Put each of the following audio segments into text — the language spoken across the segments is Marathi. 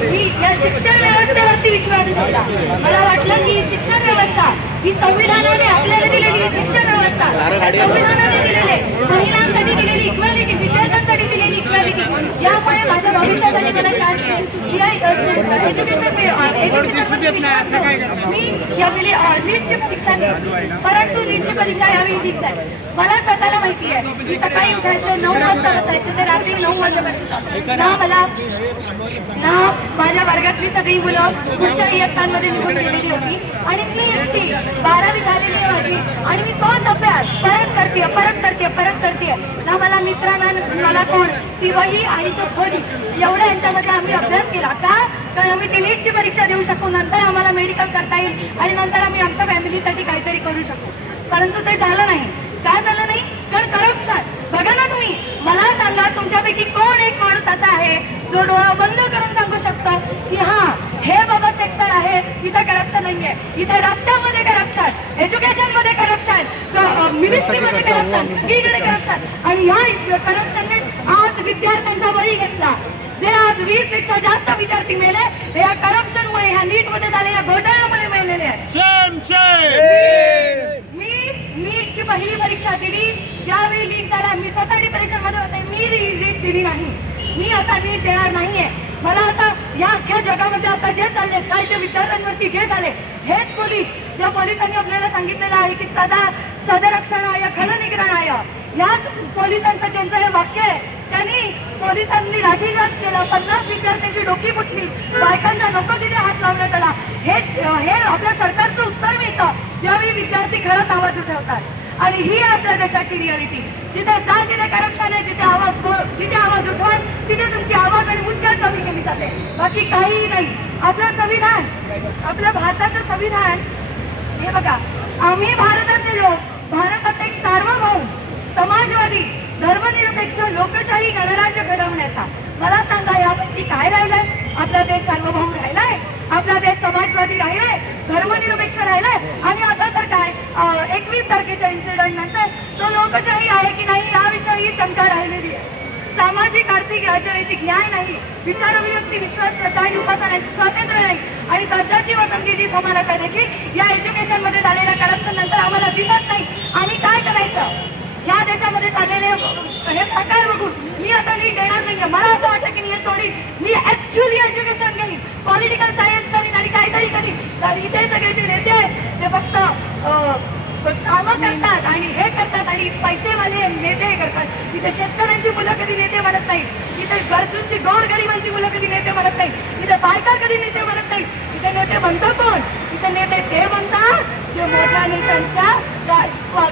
मी या शिक्षण व्यवस्थेवरती विश्वास ठेवला। मला वाटलं की शिक्षण व्यवस्था ही संविधानाने आपल्याला दिलेली शिक्षण व्यवस्था, संविधानाने दिलेले महिलांसाठी दिलेली इक्वॅलिटी, विद्यार्थ्यांसाठी दिलेली इक्वॅलिटी, यामुळे माझ्या भविष्यासाठी मला चान्स मिळेल। मी यावेळी नीटची परीक्षा दिली, परंतु नीटची परीक्षा यावेळी लीक झाली। मला स्वतःला माहिती आहे की सकाळी उठायचं 9 वाजता बसायचं ते रात्री 9 वाजेपर्यंत, ना माझ्या वर्गातली सगळी मुलं पुढच्या इयत्तांमध्ये निघून गेलेली होती आणि मी एकटी 12वी झालेली माझी आणि मी तोच अभ्यास परत करते ना। मला मित्रांना मला कोण ती वही आणि तो खोली एवढ्या यांच्यामध्ये आम्ही अभ्यास केला का, कारण आम्ही ती नीटची परीक्षा देऊ शकू, नंतर आम्हाला मेडिकल करता येईल आणि नंतर आम्ही आमच्या फॅमिलीसाठी काहीतरी करू शकू। परंतु ते झालं नाही। का झालं नाही? कारण करप्शन। बघा ना तुम्ही, मला सांगा तुमच्यापैकी कोण एक माणूस असा आहे जो डोळा बंद करून सांगू शकतो की हा हे बाबा सेक्टर आहे, इथे करप्शन नाहीये, इथे रस्त्यामध्ये करप्शन, एज्युकेशन मध्ये करप्शन, मिनिस्ट्रीमध्ये करप्शन, सगळीकडे करप्शन। आणि या करप्शनने आज विद्यार्थ्यांचा बळी घेतला। जे आज 20 पेक्षा जास्त विद्यार्थी मेले हे या करप्शनमुळे, ह्या नीटमध्ये झालेल्या घोटाळ्यामुळे मेलेले आहेत। मी नीटची पहिली परीक्षा दिली ज्यावेळी लीक झाला, मी स्वतः डिप्रेशन मध्ये होते, मी नीट दिली नाही, मी आता नीट देणार नाहीये। मला आता या अख्ख्या जगामध्ये आता जे चालले, कालच्या विद्यार्थ्यांवरती जे झाले, हेच पोलीस, ज्या पोलिसांनी आपल्याला सांगितलेलं आहे की सदरक्षणाय खलनिग्रहणाय, याच पोलिसांचं ज्यांचं हे वाक्य आहे, त्यांनी पोलिसांनी लाठीचार्ज केला, 50 विद्यार्थ्यांची डोकी फुटली, बायकांच्या नको तिथे हात लावण्यात आला। हे आपल्या सरकारचं उत्तर मिळतं ज्यावेळी विद्यार्थी खरंच आवाज उठवतात। आणि ही आहे आपल्या देशाची रियालिटी। जिथे जा तिथे करप्शन आहे, जिथे आवाज उठवा तिथे तुमची आवाज आणि मुद्दा कमी केली जाते, बाकी काहीही नाही। आपलं संविधान, आपल्या भारताचं संविधान हे बघा, आम्ही भारताचे लोक, भारतात एक सार्वभौम समाजवादी धर्मनिरपेक्ष लोकशाही गणराज्य घडवण्याचा, मला सांगा यापैकी काय राहिलंय? आपला देश सार्वभौम राहिलाय, आपला देश समाजवादी राहिलाय, धर्मनिरपेक्ष राहिलाय, आणि आता तर काय 21 तारखेच्या इन्सिडेंट नंतर तो लोकशाही आहे की नाही याविषयी शंका राहिलेली आहे। सामाजिक, आर्थिक, राजनैतिक न्याय नाही, विचार अभिव्यक्ती, विश्वास, श्रद्धा आणि उपासनांचे स्वातंत्र्य नाही, आणि दर्जाची व संधीची समानता देखील या एज्युकेशन मध्ये झालेल्या करप्शन नंतर आम्हाला दिसत नाही। आम्ही काय करायचं? या देशामध्ये चाललेले हे प्रकार बघून मी आता नीट देणार नाही। मला असं वाटतं की मी हे सोडीन, मी ऍक्च्युअली एज्युकेशन घेईन, पॉलिटिकल सायन्स करीन आणि काहीतरी करीन। तर इथे सगळे जे नेते आहेत ते फक्त कामं करतात आणि हे करतात आणि पैसेवाले नेते हे करतात। इथे शेतकऱ्यांची मुलं कधी नेते बनत नाही, इथे गरजूंची गोरगरिबांची मुलं कधी नेते बनत नाही, इथे बायका कधी नेते बनत नाही। इथे नेते बनतो कोण? इथे नेते ते बनतात जे मोठ्या नेत्यांच्या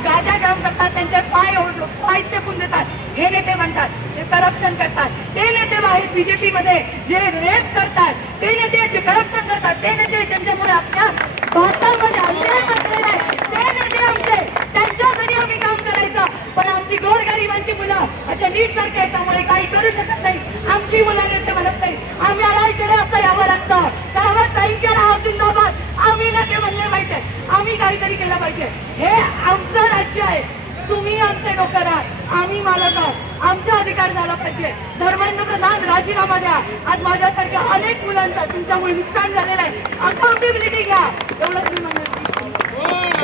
गाद्या काम करतात, त्यांचे पाय चेपून देतात, हे नेते बनतात। जे करप्शन करतात ते नेते बाहेर बीजेपी मध्ये जे रेप करतात ते नेते, जे करप्शन करतात ते नेते, त्यांच्यामुळे आपल्या भारतामध्ये अन्याय बसलेला आहे, ते नेते आमचे, त्यांच्यासाठी आम्ही काम करायचं। पण आमची गोरगरिबांची मुलं अशा नीट सारख्या याच्यामुळे काही करू शकत नाही, आमची मुलं नेते बनत नाही। आम्हाला इकडे असं यावं लागतं, कारण टाईमच्या राहा जिंदाबाद, आम्ही नेते बनले पाहिजे, आम्ही काहीतरी केलं पाहिजे। हे आमचं राज्य आहे, तुम्ही आमचे नोकर आहात, आम्ही मालक आहोत, आमचा अधिकार झाला पाहिजे। धर्मेंद्र प्रधान राजीनामा द्या। आज माझ्यासारख्या अनेक मुलांचा तुमच्यामुळे नुकसान झालेलं आहे, अकाउंटेबिलिटी घ्या, एवढंच मी म्हणतो।